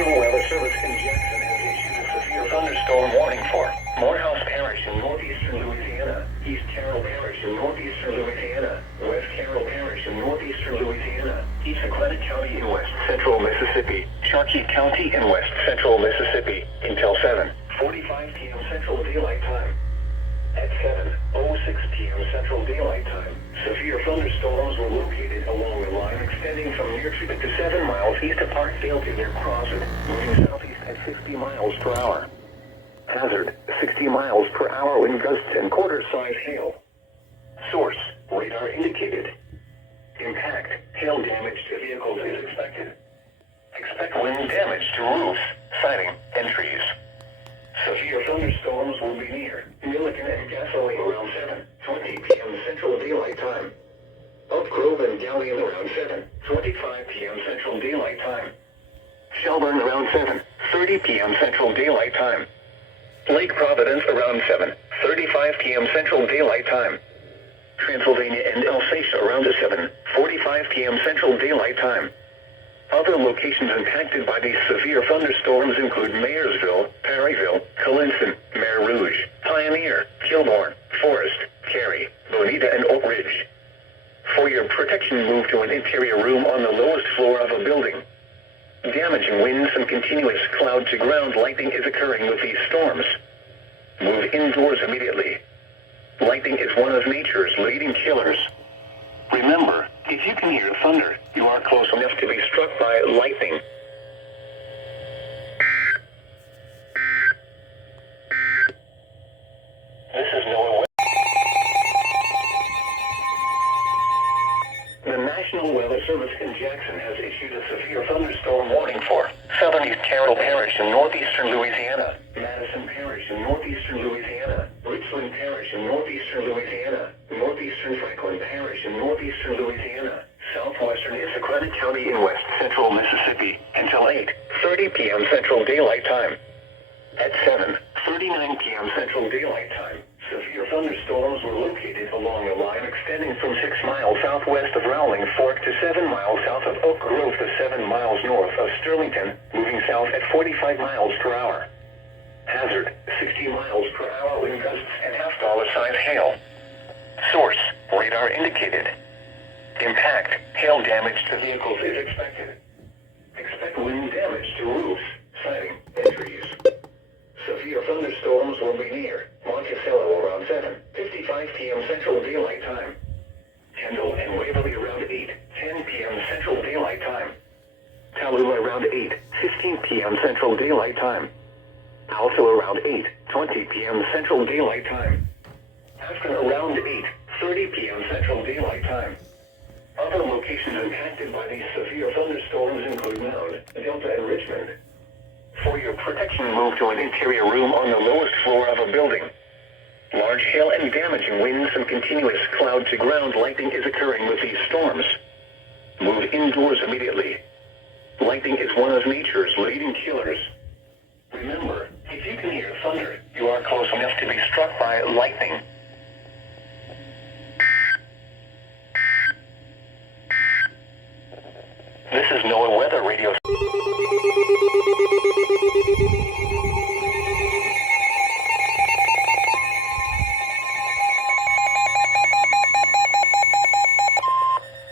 National Weather Service in Jackson has issued a severe thunderstorm warning for Morehouse Parish in northeastern Louisiana, East Carroll Parish in northeastern Louisiana, West Carroll Parish in northeastern Louisiana, East Sequanna County in west central Mississippi, Sharkey County in west central Mississippi, until 7:45 p.m. Central Daylight Time. At 7:06 p.m. Central Daylight Time, severe thunderstorms were located along the line extending from near Trivet to 7 miles east of Parkdale to near Crosset, moving southeast at 60 miles per hour. Hazard, 60 miles per hour wind gusts and quarter-size hail. Source, radar indicated. Impact, hail damage to vehicles is expected. Expect wind damage to roofs, siding, and trees. Severe thunderstorms will be near Milliken and Gasoline around 7:20 p.m. Central Daylight Time. Oak Grove and Galleon around 7:25 p.m. Central Daylight Time. Shelburne around 7:30 p.m. Central Daylight Time. Lake Providence around 7:35 p.m. Central Daylight Time. Transylvania and Alsatia around 7:45 p.m. Central Daylight Time. Other locations impacted by these severe thunderstorms include Mayersville, Perryville, Collinson, Mare Rouge, Pioneer, Kilbourne, Forest, Cary, Bonita, and Oak Ridge. For your protection, move to an interior room on the lowest floor of a building. Damaging winds and continuous cloud-to-ground lightning is occurring with these storms. Move indoors immediately. Lightning is one of nature's leading killers. Remember, if you can hear thunder, you are close enough to be struck by lightning. This is NOAA. The National Weather Service in Jackson has issued a severe thunderstorm warning for southern East Carroll Parish in northeastern Louisiana, Madison Parish in northeastern Louisiana, Richland Parish in northeastern Louisiana, northeastern Franklin Parish in northeastern Louisiana, southwestern Issaquah County in west central Mississippi, until 8:30 p.m. Central Daylight Time. At 7:39 p.m. Central Daylight Time, severe thunderstorms were located along a line extending from 6 miles southwest of Rowling Fork to 7 miles south of Oak Grove to 7 miles north of Sterlington, moving south at 45 miles per hour. Hazard, 60 miles per hour wind gusts and half-dollar-size hail. Source, radar indicated. Impact, hail damage to vehicles is expected. Expect wind damage to roofs, siding, and trees. Severe thunderstorms will be near Monticello around 7:55 p.m. Central Daylight Time. Kendall and Waverly around 8:10 p.m. Central Daylight Time. Tallulah around 8:15 p.m. Central Daylight Time. Also around 8:20 p.m. Central Daylight Time. After around 8:30 p.m. Central Daylight Time. Other locations impacted by these severe thunderstorms include Mound, Delta, and Richmond. For your protection, move to an interior room on the lowest floor of a building. Large hail and damaging winds and continuous cloud-to-ground lightning is occurring with these storms. Move indoors immediately. Lightning is one of nature's leading killers. Remember, if you can hear thunder, you are close enough to be struck by lightning. This is NOAA Weather Radio.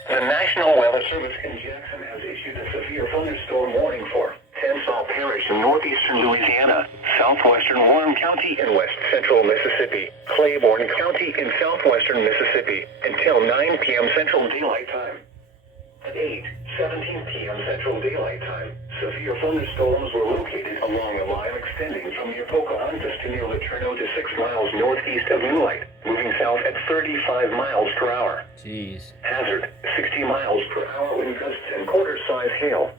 The National Weather Service in Jackson has issued a severe thunderstorm warning for Tensall Parish in northeastern Louisiana, southwestern Warren County in west central Mississippi, Claiborne County in southwestern Mississippi, until 9 p.m. Central Daylight Time. At 8:17 p.m. Central Daylight Time, severe thunderstorms were located along a line extending from near Pocahontas to near Laterno to 6 miles northeast of Newlight, moving south at 35 miles per hour. Jeez. Hazard, 60 miles per hour wind gusts and quarter-size hail.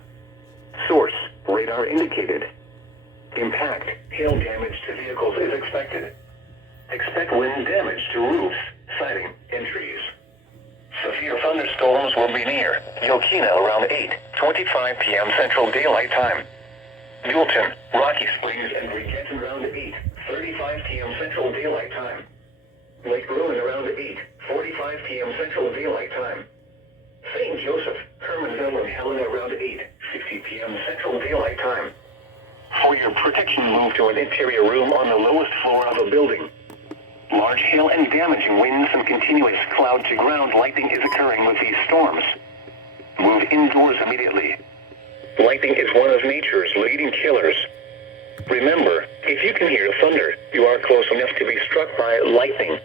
Source, radar indicated. Impact, hail damage to vehicles is expected. Expect wind damage to roofs, siding, and trees. Severe thunderstorms will be near Yokina around 8:25 p.m. Central Daylight Time. Newton, Rocky Springs, and Briquetin around 8:35 p.m. Central Daylight Time. Lake Bruin around 8:45 p.m. Central Daylight Time. St. Joseph, Hermanville, and Helena around 8:50 p.m. Central Daylight Time. For your protection, move to an interior room on the lowest floor of a building. Large hail and damaging winds and continuous cloud-to-ground lightning is occurring with these storms. Move indoors immediately. Lightning is one of nature's leading killers. Remember, if you can hear thunder, you are close enough to be struck by lightning.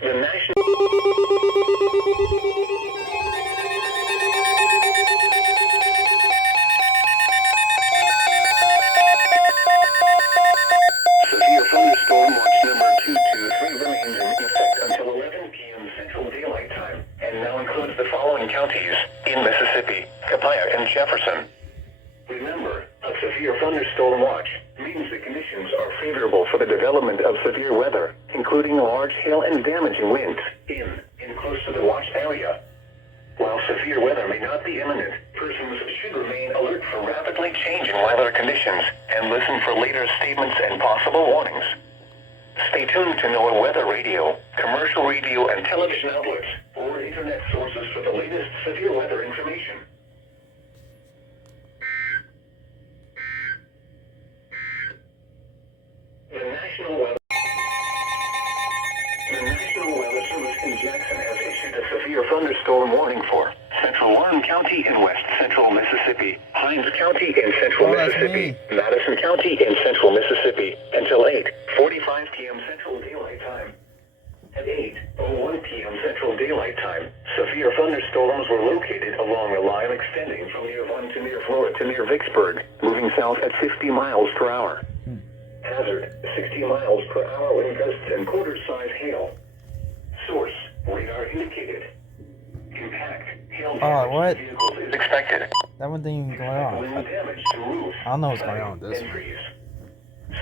The National Severe thunderstorm watch number 223 remains in effect until 11 p.m. Central Daylight Time, and now includes the following counties in Mississippi: Copiah and Jefferson. Remember, a severe thunderstorm watch means the conditions are favorable for the development of severe weather, including large hail and damaging winds in and close to the watched area. While severe weather may not be imminent, persons should remain alert for rapidly changing weather conditions and listen for later statements and possible warnings. Stay tuned to NOAA weather radio, commercial radio and television outlets, or internet sources for the latest severe weather information. The National Weather Service in Jackson has issued a severe thunderstorm warning for Central Warren County in west central Mississippi, Hinds County in central Mississippi, Madison County in central Mississippi, until 8:45 p.m. Central Daylight Time. At 8:01 p.m. Central Daylight Time, severe thunderstorms were located along a line extending from near Vaughan to near Florida to near Vicksburg, moving south at 50 miles per hour. Hazard, 60 miles per hour wind gusts and quarter-size hail. Source, radar indicated. Impact, hail damage to vehicles is expected. That one didn't even go off. Wind damage to roofs, I don't know what's going on with this and one. trees.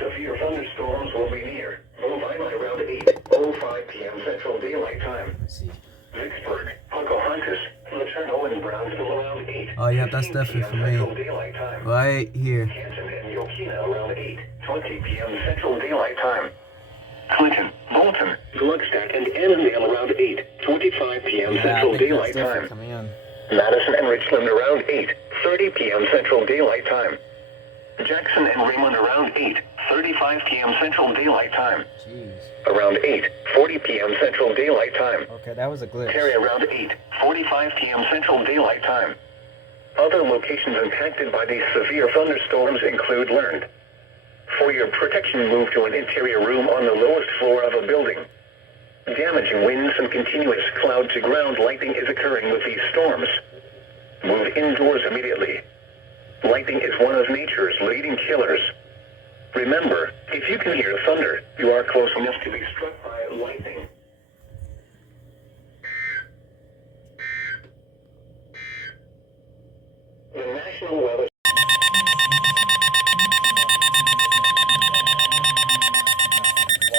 Severe thunderstorms will be near Mobile around 8:05 p.m. Central Daylight Time. Let's see. Vicksburg, Pocahontas, Laterno, and Brownsville around 8. Oh yeah, that's definitely for me. Central Daylight Time. Right here. Canton and Yokina around 8:20 p.m. Central Daylight Time. Clinton, Bolton, Gluckstadt, and Annandale around 8:25 p.m. Yeah, I Central think Daylight that's Time. coming in. Madison and Richland around 8:30 p.m. Central Daylight Time. Jackson and Raymond around 8:35 p.m. Central Daylight Time. Jeez. Around 8:40 p.m. Central Daylight Time. Okay, that was a glitch. Terry around 8:45 p.m. Central Daylight Time. Other locations impacted by these severe thunderstorms include learned. For your protection, move to an interior room on the lowest floor of a building. Damaging winds and continuous cloud-to-ground lightning is occurring with these storms. Move indoors immediately. Lightning is one of nature's leading killers. Remember, if you can hear thunder, you are close enough to be struck by lightning.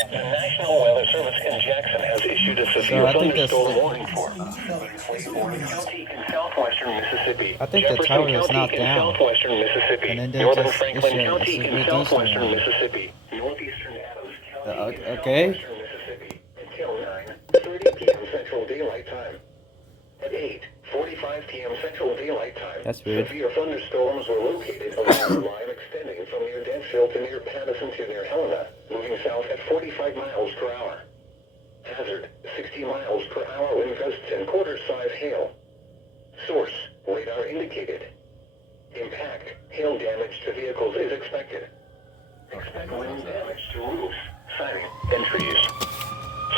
The National Weather Service in Jackson has issued a severe thunderstorm warning for Claiborne County in southwestern Mississippi, I think the Jefferson tower is County not in down. southwestern Mississippi, And then they northern just Franklin issue a County severe in southwestern thunderstorm. Mississippi, northeastern Adams County in Okay. southwestern Mississippi, until 9:30 p.m. Central Daylight Time. At 8:45 p.m. Central Daylight Time, That's weird. severe thunderstorms were located along a line extending from near Denville to near Patterson to near Helena, moving south at 45 miles per hour. Hazard, 60 miles per hour wind gusts and quarter-size hail. Source, radar indicated. Impact, hail damage to vehicles is expected. Expect wind damage to roofs, siding, and trees.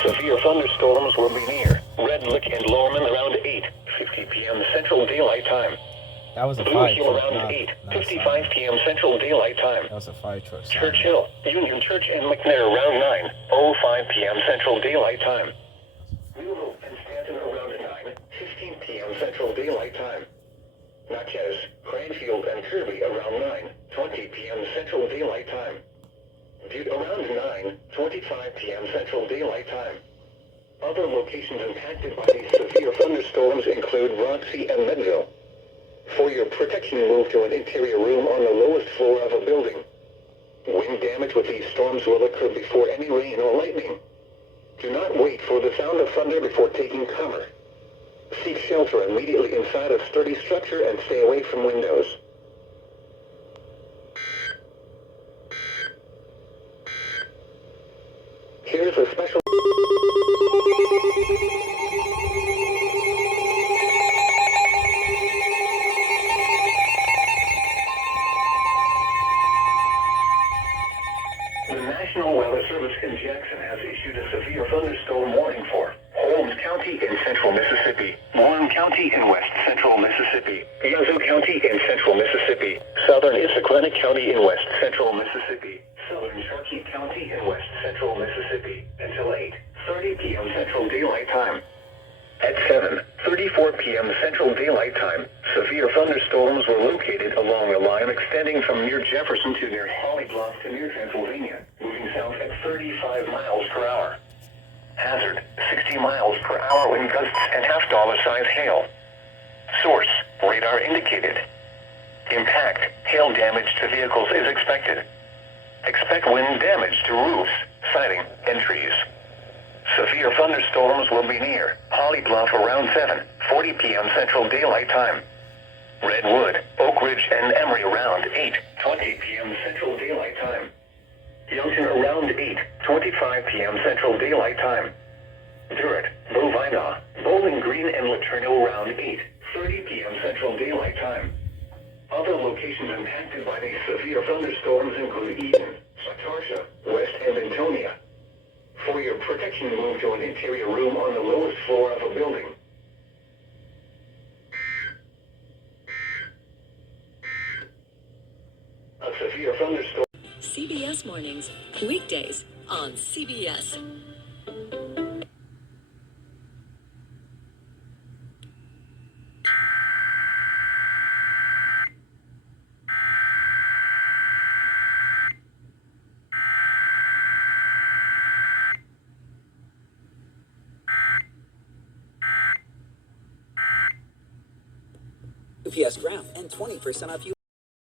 Severe thunderstorms will be near Red Lick and Lorman around 8:50 p.m. Central Daylight Time. That was a Blue fire Hill truck, around not 8:55 p.m. Central Daylight Time. That was a fire truck. Churchill, Union Church, and McNair around 9:05 p.m. Central Daylight Time. Newville and Stanton around 9:15 p.m. Central Daylight Time. Natchez, Cranfield, and Kirby around 9:20 p.m. Central Daylight Time. Butte around 9:25 p.m. Central Daylight Time. Other locations impacted by these severe thunderstorms include Roxy and Medville. For your protection, move to an interior room on the lowest floor of a building. Wind damage with these storms will occur before any rain or lightning. Do not wait for the sound of thunder before taking cover. Seek shelter immediately inside a sturdy structure and stay away from windows. Here's a special... The National Weather Service in Jackson has issued a severe thunderstorm warning for Holmes County in central Mississippi, Warren County in west central Mississippi, Yazoo County in central Mississippi, southern Issaquah County in west central Mississippi, southern Sharkey County in west central Mississippi, until 8:30 p.m. Central Daylight Time. At 7:34 p.m. Central Daylight Time, severe thunderstorms were located along a line extending from near Jefferson to near Holly Bluff to near Pennsylvania, moving south at 35 miles per hour. Hazard, 60 miles per hour wind gusts and half-dollar size hail. Source, radar indicated. Impact, hail damage to vehicles is expected. Expect wind damage to roofs, siding, and trees. Severe thunderstorms will be near Holly Bluff around 7:40 p.m. Central Daylight Time. Redwood, Oak Ridge, and Emory around 8:20 p.m. Central Daylight Time. Youngton around 8:25 p.m. Central Daylight Time. Durant, Bovina, Bowling Green, and Laterno around 8:30 p.m. Central Daylight Time. Other locations impacted by these severe thunderstorms include Eden, Satarsha, West, and Antonia. For your protection, move to an interior room on the lowest floor of a building. A severe thunderstorm. CBS Mornings, weekdays on CBS. UPS Draft and 20% off